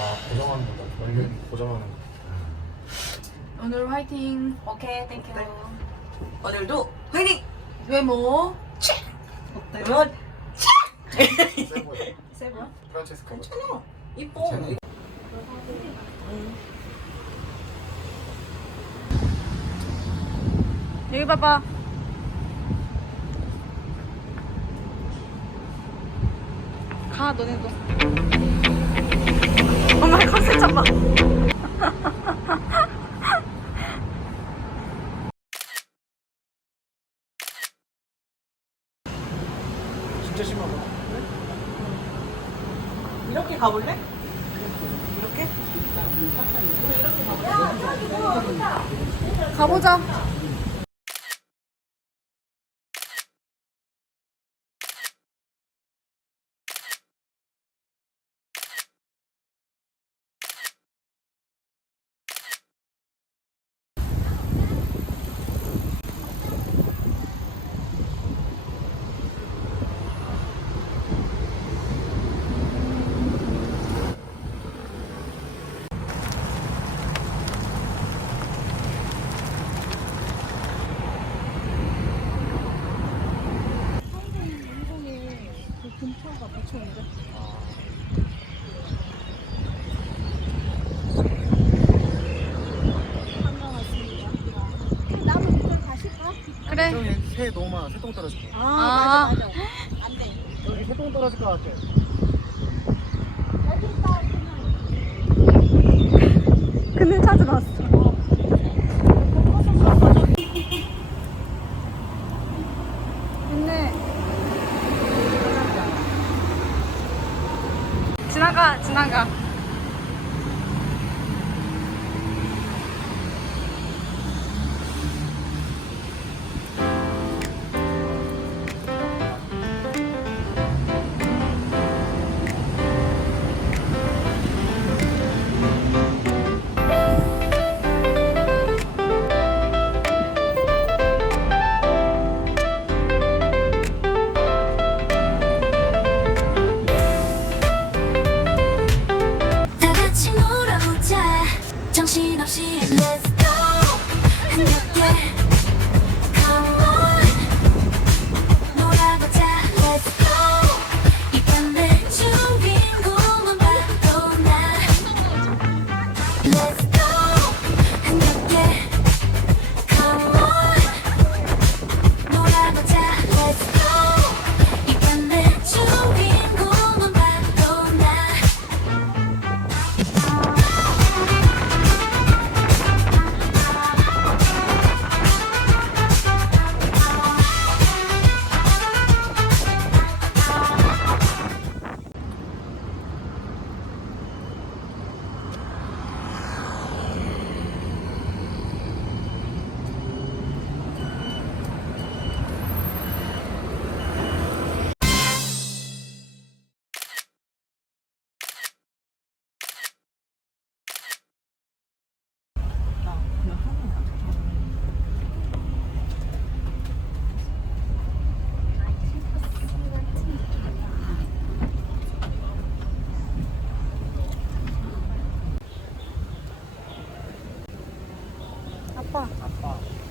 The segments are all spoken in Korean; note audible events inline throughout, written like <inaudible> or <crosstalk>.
아 고정하는 거다. 원래 고정하는 거. 오늘 화이팅. 오케이, 땡큐. 오늘도 화이팅! 외모. 여러분, 세보야. 세븐. 프란체스카. 괜찮아. 이뻐. 여기 봐봐. 가 너네도. 엄마 컨셉 잡아. 진짜 심하다. 이렇게 가볼래? 이렇게? 가보자. 그래. 저기 새 너무 많아. 새똥 떨어질 거. 아, 여기 새똥 떨어질 것 같아. 그늘 찾으러 왔어. 있네. 지나가, 지나가. 없이 Let's go 흥겹게 아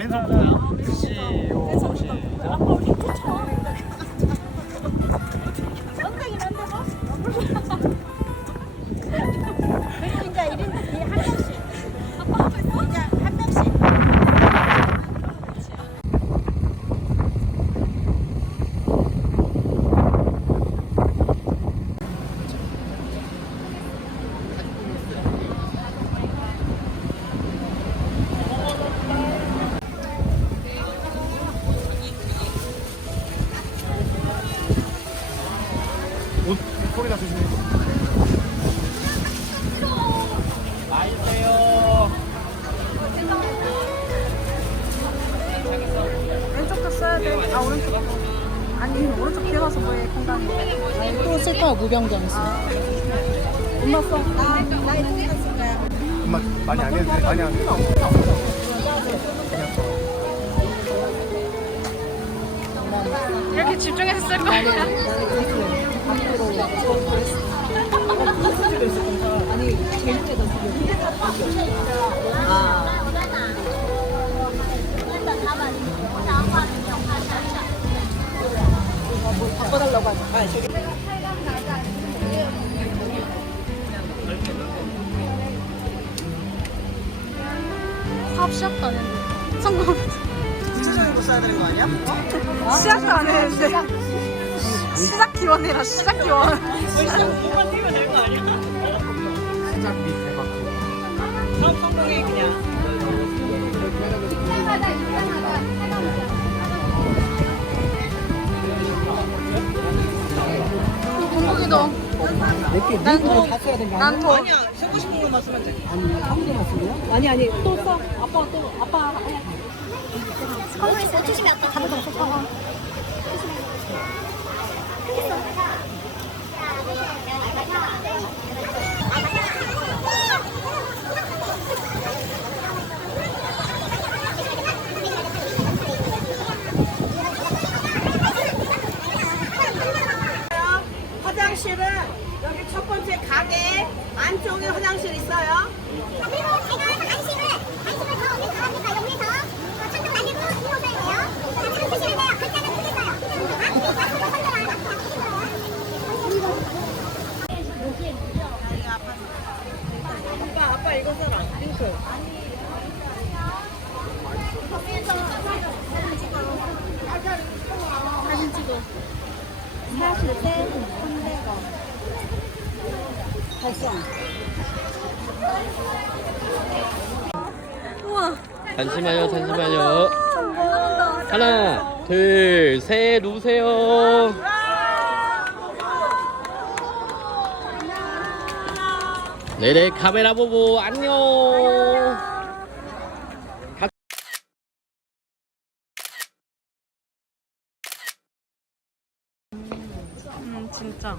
왼손부터. 시오 시작. 무병장 있어. 엄마 써. 엄마 많이 안 해도 돼 많이 안 해도 돼 이렇게 집중해서 쓸 거야. 아니 재밌게도 아. 바꿔달라고 하지. 아, 저기. 사업 시작도 안 했는데. 성공. 구체적인 거 써야 되는 거 아니야? 어? 시작도 안 했는데. 시작 기원이라 시작 기원. 이만 뛰면 될거 아니야? 시작 및 대박 다음 성공해 그냥. 공복이도. 난 도. 난 도. 아니야, 쓰고 싶은 것만 쓰면 돼. 아니, 한 개만 쓰냐? 아니, 아니, 또 써. 아빠 또, 아빠 해. 가만히 있어. 조심히 앞에 가는 거 없어 여기 첫 번째 가게 안쪽에 화장실 있어요. 그리고 제가 안심을 안심을 더 어디 가니까 여기서 천둥 날리고 들어오셔야 돼요. 같이 드시면 돼요. 글자는 크겠어요. 앞에 가서 선정 안 아빠, 아빠 이거 써라. 핑크. 우와. 잠시만요, 잠시만요. 하나, 둘, 셋, 누세요. 네네, 카메라 보고 안녕. 음 진짜.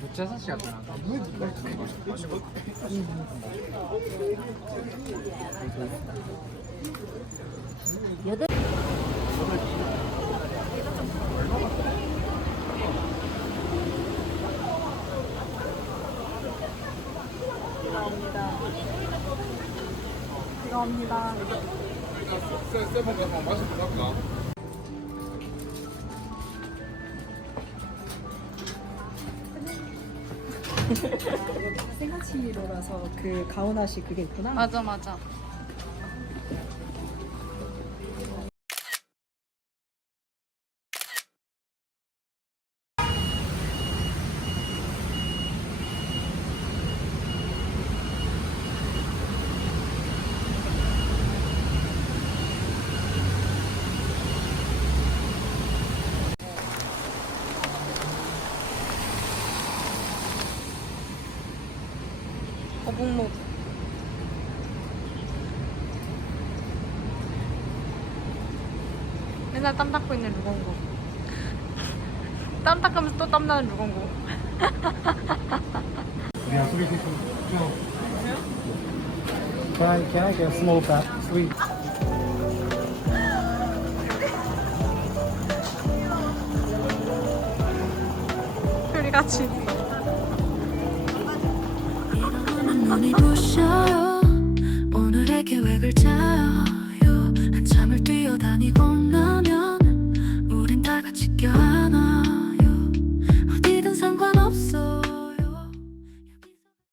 무채사 씨가 더 나아 감사 합니다. 생가치로라서 그 가오나시 그게 있구나. 맞아 맞아. 거북목. 맨날 땀 닦고 있는 루건고. <laughs> 땀 닦으면서 또 땀나는 루건고. 그냥 소리 듣고 Can I, can I get a small bag, sweet? 우리 같이. 눈이 부셔요. 오늘의 계획을 짜요. 한참을 뛰어다니고